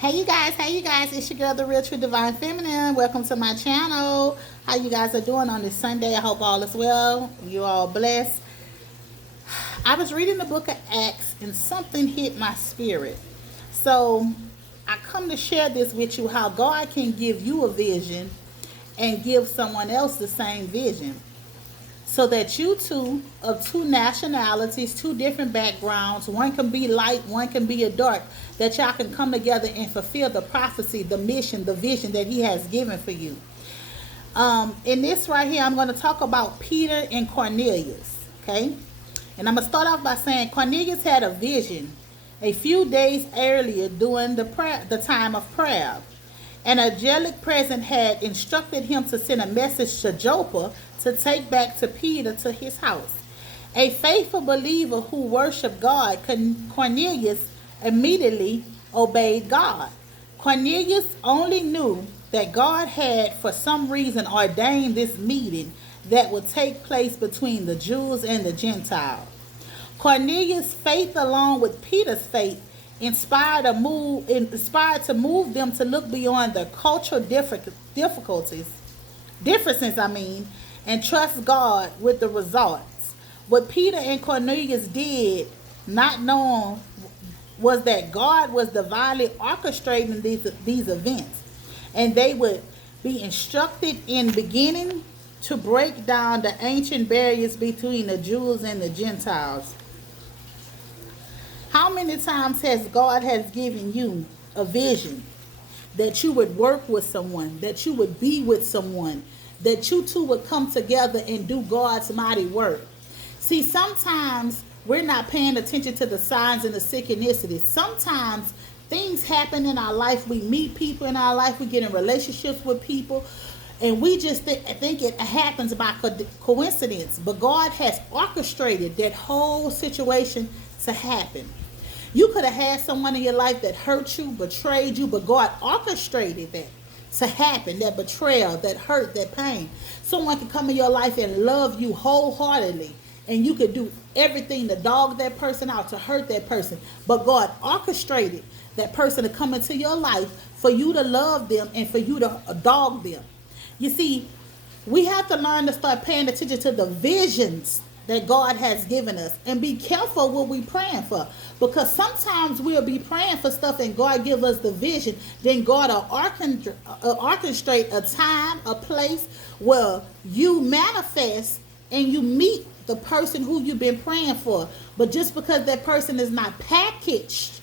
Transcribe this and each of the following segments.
Hey you guys, it's your girl, the Real True Divine Feminine. Welcome to my channel. How you guys are doing on this Sunday? I hope all is well. You all blessed. I was reading the book of Acts and something hit my spirit. So I come to share this with you, how God can give you a vision and give someone else the same vision. So that you two, of two nationalities, two different backgrounds, one can be light, one can be a dark, that y'all can come together and fulfill the prophecy, the mission, the vision that he has given for you. In this right here, I'm going to talk about Peter and Cornelius. Okay? And I'm going to start off by saying Cornelius had a vision a few days earlier during the time of prayer. An angelic presence had instructed him to send a message to Joppa to take back to Peter to his house. A faithful believer who worshiped God, Cornelius immediately obeyed God. Cornelius only knew that God had, for some reason, ordained this meeting that would take place between the Jews and the Gentiles. Cornelius' faith, along with Peter's faith, inspired to move them to look beyond the cultural differences, and trust God with the results. What Peter and Cornelius did, not knowing, was that God was divinely orchestrating these events, and they would be instructed in beginning to break down the ancient barriers between the Jews and the Gentiles. How many times has God has given you a vision that you would work with someone, that you would be with someone, that you two would come together and do God's mighty work? See, sometimes we're not paying attention to the signs and the synchronicities. Sometimes things happen in our life. We meet people in our life. We get in relationships with people. And we just think it happens by coincidence. But God has orchestrated that whole situation to happen. You could have had someone in your life that hurt you, betrayed you, but God orchestrated that to happen, that betrayal, that hurt, that pain. Someone could come in your life and love you wholeheartedly, and you could do everything to dog that person out, to hurt that person. But God orchestrated that person to come into your life for you to love them and for you to dog them. You see, we have to learn to start paying attention to the visions that God has given us, and be careful what we praying for, because sometimes we'll be praying for stuff and God give us the vision, then God will orchestrate a time, a place where you manifest and you meet the person who you've been praying for. But just because that person is not packaged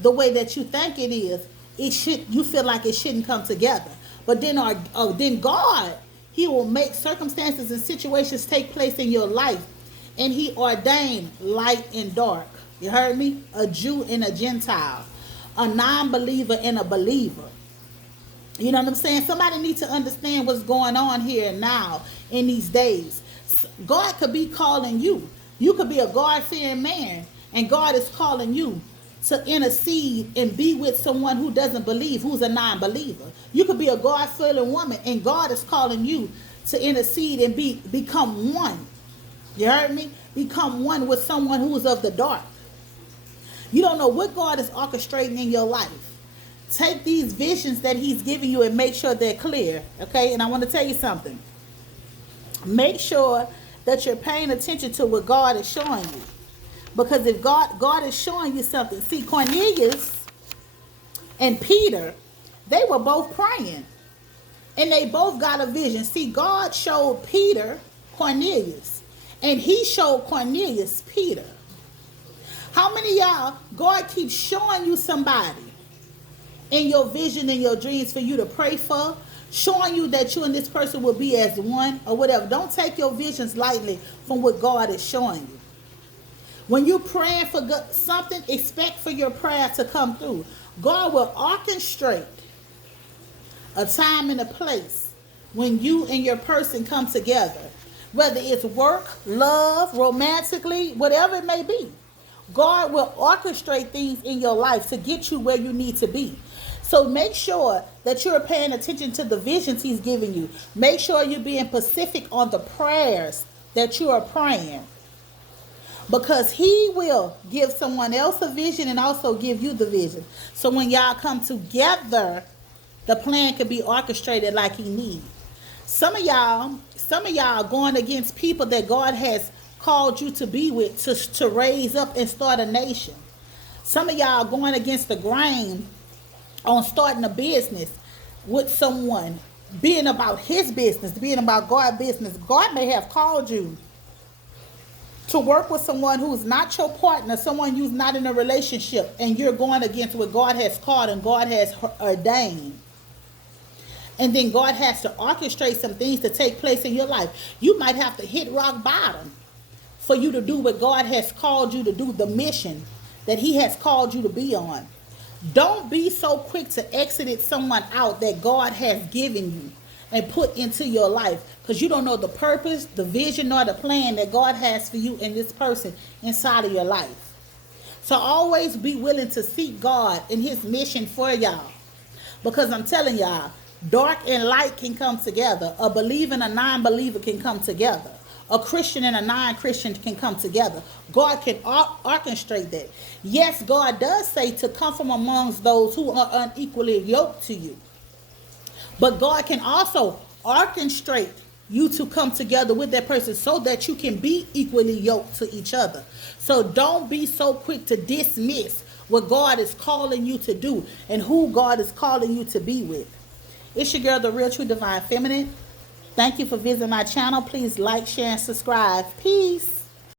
the way that you think it is, you feel like it shouldn't come together. But then God, he will make circumstances and situations take place in your life. And he ordained light and dark. You heard me? A Jew and a Gentile. A non-believer and a believer. You know what I'm saying? Somebody needs to understand what's going on here now in these days. God could be calling you. You could be a God-fearing man, and God is calling you to intercede and be with someone who doesn't believe, who's a non-believer. You could be a God-fearing woman, and God is calling you to intercede and become one. You heard me? Become one with someone who is of the dark. You don't know what God is orchestrating in your life. Take these visions that he's giving you and make sure they're clear. Okay? And I want to tell you something. Make sure that you're paying attention to what God is showing you. Because if God is showing you something. See, Cornelius and Peter, they were both praying. And they both got a vision. See, God showed Peter Cornelius. And he showed Cornelius Peter. How many of y'all, God keeps showing you somebody in your vision and your dreams for you to pray for, showing you that you and this person will be as one or whatever. Don't take your visions lightly from what God is showing you. When you're praying for something, expect for your prayer to come through. God will orchestrate a time and a place when you and your person come together. Whether it's work, love, romantically, whatever it may be. God will orchestrate things in your life to get you where you need to be. So make sure that you're paying attention to the visions he's giving you. Make sure you're being specific on the prayers that you are praying. because he will give someone else a vision and also give you the vision. So when y'all come together, the plan can be orchestrated like he needs. Some of y'all going against people that God has called you to be with, to raise up and start a nation. Some of y'all going against the grain on starting a business with someone, being about his business, being about God's business. God may have called you to work with someone who's not your partner, someone who's not in a relationship, and you're going against what God has called and God has ordained. And then God has to orchestrate some things to take place in your life. You might have to hit rock bottom for you to do what God has called you to do, the mission that he has called you to be on. Don't be so quick to exit someone out that God has given you and put into your life, because you don't know the purpose, the vision, or the plan that God has for you and this person inside of your life. So always be willing to seek God and his mission for y'all, because I'm telling y'all, dark and light can come together. A believer and a non-believer can come together. A Christian and a non-Christian can come together. God can orchestrate that. Yes, God does say to come from amongst those who are unequally yoked to you. But God can also orchestrate you to come together with that person so that you can be equally yoked to each other. So don't be so quick to dismiss what God is calling you to do and who God is calling you to be with. It's your girl, the Real True Divine Feminine. Thank you for visiting my channel. Please like, share, and subscribe. Peace.